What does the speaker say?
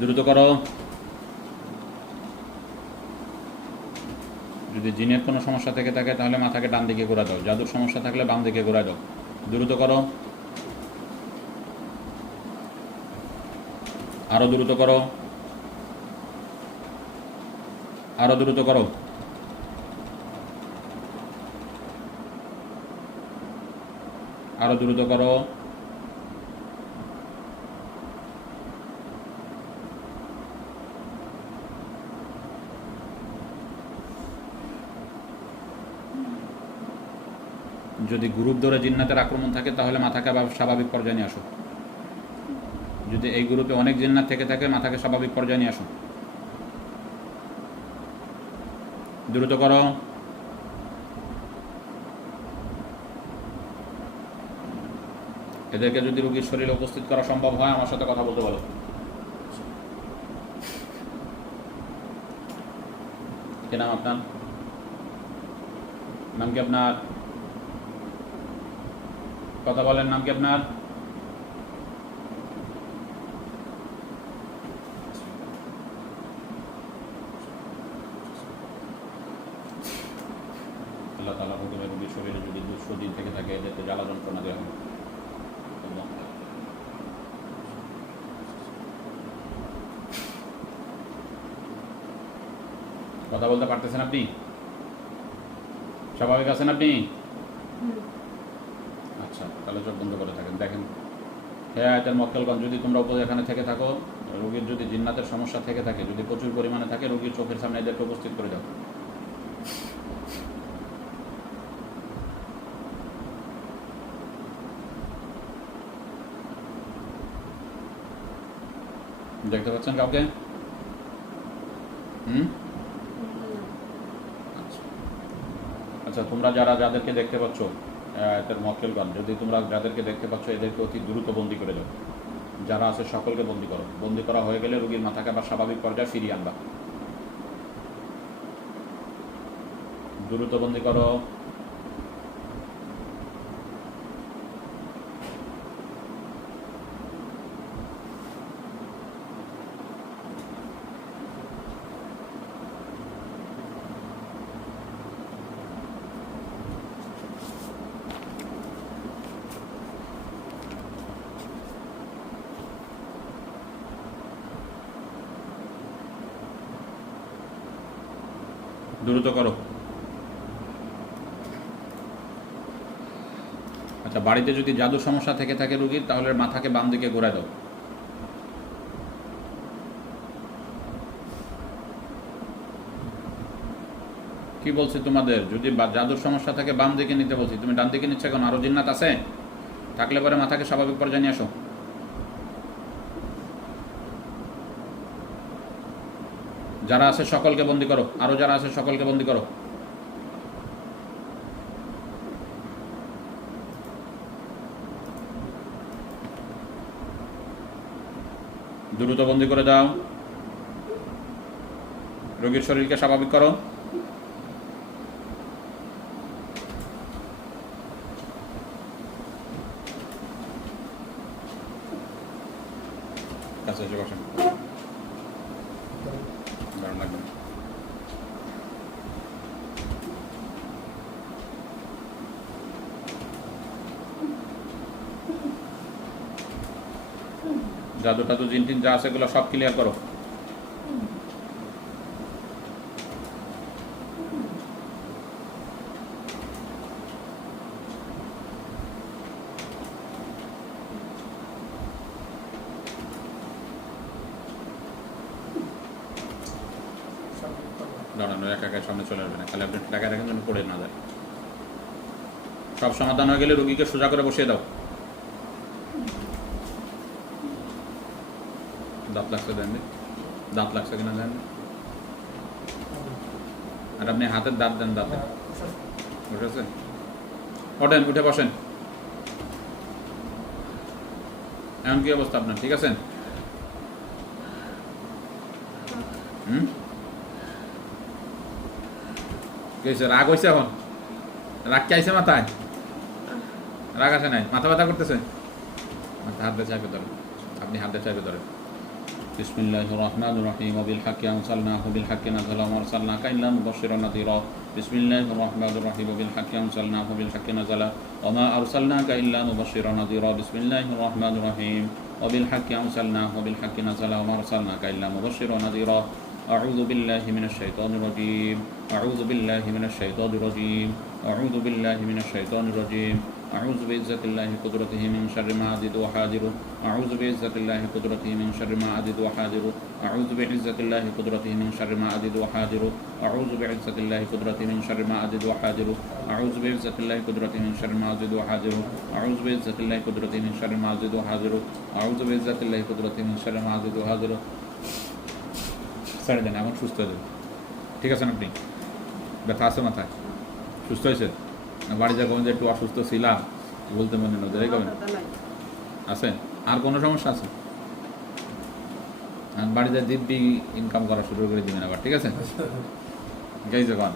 দ্রুত করো। যদি জিনের কোনো সমস্যা থেকে থাকে, তাহলে মাথাকে ডান দিকে ঘোরা দাও। জাদুর সমস্যা থাকলে বাম দিকে ঘোরা দাও। দ্রুত করো। আরও দ্রুত করো। আরও দ্রুত করো। আরও দ্রুত করো। যদি গ্রুপ ধরে জিন্নাতের আক্রমণ থাকে, তাহলে মাথাকে আবার স্বাভাবিক পর্যায়ে নিয়ে আসো। যদি এই গ্রুপে অনেক জিন্নাত থেকে থাকে, মাথাকে স্বাভাবিক পর্যায়ে নিয়ে আসো। দ্রুত করো। এদেরকে যদি রোগীর শরীরে উপস্থিত করা সম্ভব হয়, আমার সাথে কথা বলতে বলো। কি নাম আপনার? নাম কি আপনার? কথা বলেন, নাম কি আপনার? তালা শরীরে যদি থেকে থাকে দেওয়া কথা বলতে পারতেছেন আপনি? স্বাভাবিক আছেন আপনি? তাহলে চোখ বন্ধ করে থাকেন। দেখেন হ্যাঁ আয়তের মক্কেলগঞ্জ যদি তোমরা উপরে এখানে থেকে থাকো রোগীর যদি জিন্নাতের সমস্যা থেকে থাকে যদি প্রচুর পরিমাণে থাকে রোগীর চোখের সামনে এদেরকে উপস্থিত করে দাও। দেখতে পাচ্ছেন কাউকে? হুম? আচ্ছা। আচ্ছা তোমরা যারা যাদেরকে দেখতে পাচ্ছ এদের মক্কেলগণ যদি তোমরা যাদেরকে দেখতে পাচ্ছ, এদেরকে অতি দ্রুত বন্দি করে দেবো যারা আছে, সকলকে বন্দি করো। বন্দি করা হয়ে গেলে রুগীর মাথাকে আবার স্বাভাবিক পর্যায়ে ফিরিয়ে আনবা। দ্রুত বন্দি করো। দ্রুত করো। আচ্ছা বাড়িতে যদি জাদুর সমস্যা থেকে থাকে রুগীর, তাহলে মাথাকে বাম দিকে ঘোরায় দাও। কি বলছি তোমাদের? যদি জাদুর সমস্যা থাকে বাম দিকে নিতে বলছি, তুমি ডান দিকে নিচ্ছে কেন? আরও জিন্নাত আছে? থাকলে পরে মাথাকে স্বাভাবিক পর্যায়ে নিয়ে আসো। যারা আছে সকলকে বন্দি করো। আরও যারা আছে সকলকে বন্দি করো। দ্রুত বন্দি করে দাও। রোগীর শরীরকে স্বাভাবিক করো। কাছে জাদু টাদু জিন টিন যা আছে এগুলো সব ক্লিয়ার করো। দাঁড়ানো, একা সামনে চলে আসবে না। টাকা না সব সমাধান হয়ে গেলে রুগীকে সোজা করে বসিয়ে দাও। দাঁত লাগছে দেন। দাঁত লাগছে কিনা দেন আর আপনি হাতের দাঁত দেন দাঁতে। উঠেছে ওঠেন, উঠে বসেন। এমন কি অবস্থা আপনার? ঠিক আছেন? হুম? হয়েছে? রাগ হয়েছে এখন? রাগ কি আইছে মাথায়? রাগ আসে নাই? মাথা ব্যথা করতেছে? মাথা হাত দিয়ে চাইবে ধরেন। আপনি হাত দিয়ে চাইবে ধরেন। بسم الله الرحمن الرحيم وبالحق أنزلناه وبالحق نزل وما أرسلناك إلا مبشرا نذيرا بسم الله الرحمن الرحيم وبالحق أنزلناه وبالحق نزل وما أرسلناك إلا مبشرا نذيرا بسم الله الرحمن الرحيم وبالحق أنزلناه وبالحق نزل وما أرسلناك إلا مبشرا نذيرا أعوذ بالله من الشيطان الرجيم أعوذ بالله من الشيطان الرجيم أعوذ بالله من الشيطان الرجيم أعوذ بعزة الله قدرته من شر ما عدد وحاذر أعوذ بعزة الله قدرته من شر ما عدد وحاذر أعوذ بعزة الله قدرته من شر ما عدد وحاذر أعوذ بعزة الله قدرته من شر ما عدد وحاذر أعوذ بعزة الله قدرته من شر ما عدد وحاذر أعوذ بعزة الله قدرته من شر ما عدد وحاذر أعوذ بعزة الله قدرته من شر ما عدد وحاذر ছেড়ে দেন এমন সুস্থ হয়ে যাবে ঠিক আছেন আপনি ব্যথা আছে মাথায় সুস্থ হয়েছে না বাড়ি যা যে একটু অসুস্থ ছিলাম বলতে মনে নজর কবেন আছে? আর কোনো সমস্যা আছে? আর বাড়িতে দিব্যি ইনকাম করা শুরু করে দিবেন আবার ঠিক আছে? যাই যখন